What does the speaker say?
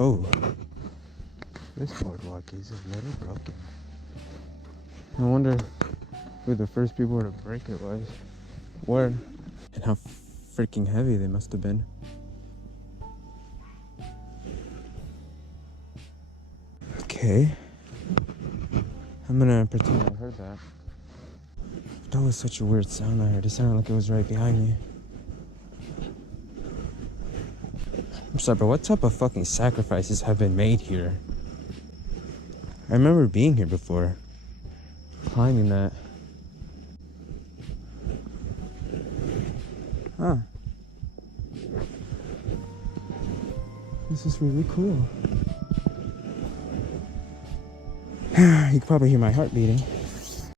Oh, this boardwalk is a little broken. I wonder who the first people to break it were, and how freaking heavy they must have been. Okay. I'm gonna pretend I heard that. That was such a weird sound I heard. It sounded like it was right behind me. I'm sorry, but what type of fucking sacrifices have been made here? I remember being here before. Climbing that. Huh. This is really cool. You can probably hear my heart beating.